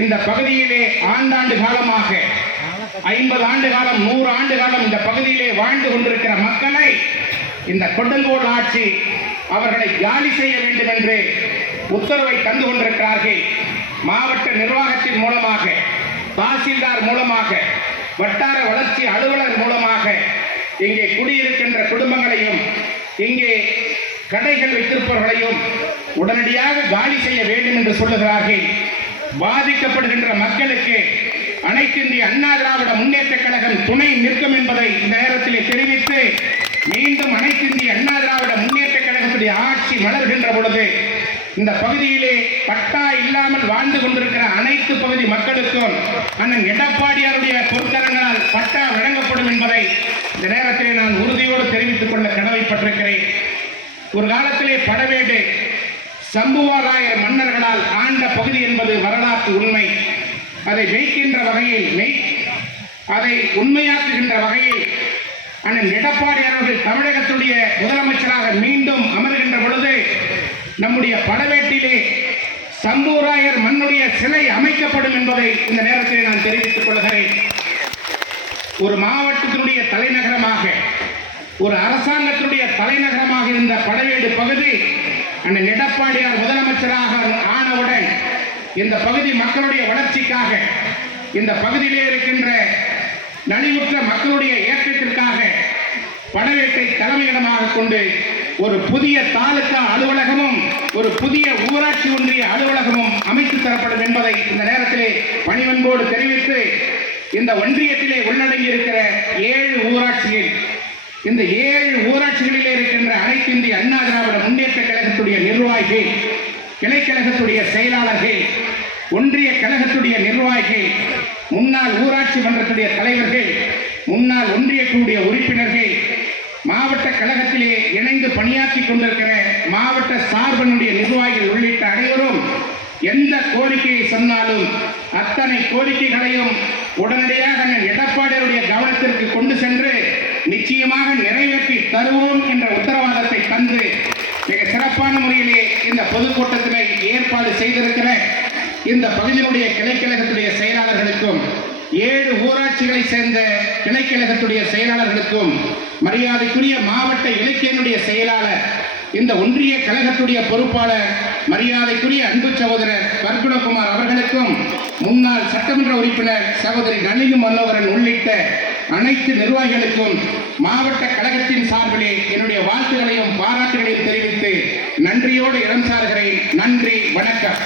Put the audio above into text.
இந்த பகுதியிலே ஆண்டாண்டு காலமாக 50 ஆண்டு காலம் 100 ஆண்டு காலம் இந்த பகுதியிலே வாழ்ந்து கொண்டிருக்கிற மக்களை இந்த கொடுங்கோல் ஆட்சி அவர்களை காலி செய்ய வேண்டும் என்று உத்தரவை தந்து கொண்டிருக்கிறார்கள். மாவட்ட நிர்வாகத்தின் மூலமாக, தாசில்தார் மூலமாக, வட்டார வளர்ச்சி அலுவலர் மூலமாக இங்கே குடியிருக்கின்ற குடும்பங்களையும் இங்கே கடைகள் வைத்திருப்பவர்களையும் உடனடியாக காலி செய்ய வேண்டும் என்று சொல்லுகிறார்கள். பாதிக்கப்படுகின்ற மக்களுக்கு அனைத்து இந்திய அண்ணா திராவிட முன்னேற்ற கழகம் துணை நிற்கும் என்பதை இந்த நேரத்திலே தெரிவித்து, மீண்டும் அனைத்து இந்திய அண்ணா திராவிட முன்னேற்ற கழகத்துடைய ஆட்சி மலர்கின்ற பொழுது இந்த பகுதியிலே பட்டா இல்லாமல் வாழ்ந்து கொண்டிருக்கிற அனைத்து பகுதி மக்களுக்கும் அண்ணன் எடப்பாடியாருடைய பொருத்தரங்களால் பட்டா வழங்கப்படும் என்பதை இந்த நேரத்திலே நான் உறுதியோடு தெரிவித்துக் கொள்ள கடமைப்பட்டிருக்கிறேன். ஒரு காலத்திலே படவேடு சம்புவராயர் மன்னர்களால் ஆண்ட பகுதி என்பது வரலாற்று உண்மை. அதை வைக்கின்ற வகையில், அதை உண்மையாக்குகின்ற வகையில் அண்ணன் எடப்பாடியார் அவர்கள் தமிழகத்துடைய முதலமைச்சராக மீண்டும் அமர்கின்ற பொழுது நம்முடைய படவேட்டிலே சம்புவராயர் மன்னுடைய சிலை அமைக்கப்படும் என்பதை இந்த நேரத்தில் நான் தெரிவித்துக் கொள்கிறேன். ஒரு மாவட்டத்தினுடைய தலைநகரமாக, ஒரு அரசாங்கத்தினுடைய தலைநகரமாக இருந்த படவேடு பகுதி அண்ணன் எடப்பாடியார் முதலமைச்சராக ஆனவுடன் இந்த பகுதி மக்களுடைய வளர்ச்சிக்காக, இந்த பகுதியிலே இருக்கின்ற நலிவுற்ற மக்களுடைய ஏற்றத்திற்காக படவேட்டை தலைமையிடமாக கொண்டு ஒரு புதிய தாலுகா அலுவலகமும் ஒரு புதிய ஊராட்சி ஒன்றிய அலுவலகமும் அமைத்து தரப்படும் என்பதை இந்த நேரத்திலே பணிவன்போடு தெரிவித்து, இந்த ஒன்றியத்திலே உள்ளடங்கி இருக்கிற 7 ஊராட்சிகள், இந்த 7 ஊராட்சிகளிலே இருக்கின்ற அனைத்து இந்திய அண்ணா திராவிட முன்னேற்ற கழகத்துடைய நிர்வாகிகள், கிளைக்கழகத்துடைய செயலாளர்கள், ஒன்றிய கழகத்துடைய நிர்வாகிகள், முன்னாள் ஊராட்சி மன்றத்துடைய தலைவர்கள், முன்னாள் ஒன்றிய குழுடைய உறுப்பினர்கள், மாவட்ட கழகத்திலே இணைந்து பணியாற்றி கொண்டிருக்கிற மாவட்ட சார்பனுடைய நிர்வாகிகள் உள்ளிட்ட அனைவரும் எந்த கோரிக்கையை சொன்னாலும் அத்தனை கோரிக்கைகளையும் உடனடியாக எடப்பாடியாருடைய கவனத்திற்கு கொண்டு சென்று நிச்சயமாக நிறைவேற்றி தருவோம் என்ற உத்தரவாதத்தை தந்து மிக சிறப்பான முறையிலே இந்த பொதுக்கூட்டத்தினை ஏற்பாடு செய்திருக்கிற இந்த பகுதியினுடைய கிளைக்கழகத்துடைய செயலாளர்களுக்கும் 7 ஊராட்சிகளை சேர்ந்த கிளைக்கழகத்துடைய செயலாளர்களுக்கும், மரியாதைக்குரிய மாவட்ட இலக்கியனுடைய செயலாளர், இந்த ஒன்றிய கழகத்துடைய பொறுப்பாளர் மரியாதைக்குரிய அன்பு சகோதரர் கற்பனகுமார் அவர்களுக்கும், முன்னாள் சட்டமன்ற உறுப்பினர் சகோதரி நளினி மனோகரன் உள்ளிட்ட அனைத்து நிர்வாகிகளுக்கும் மாவட்ட கழகத்தின் சார்பிலே என்னுடைய வாழ்த்துக்களையும் பாராட்டுகளையும் தெரிவித்து நன்றியோடு இடம் சார்கிறேன். நன்றி, வணக்கம்.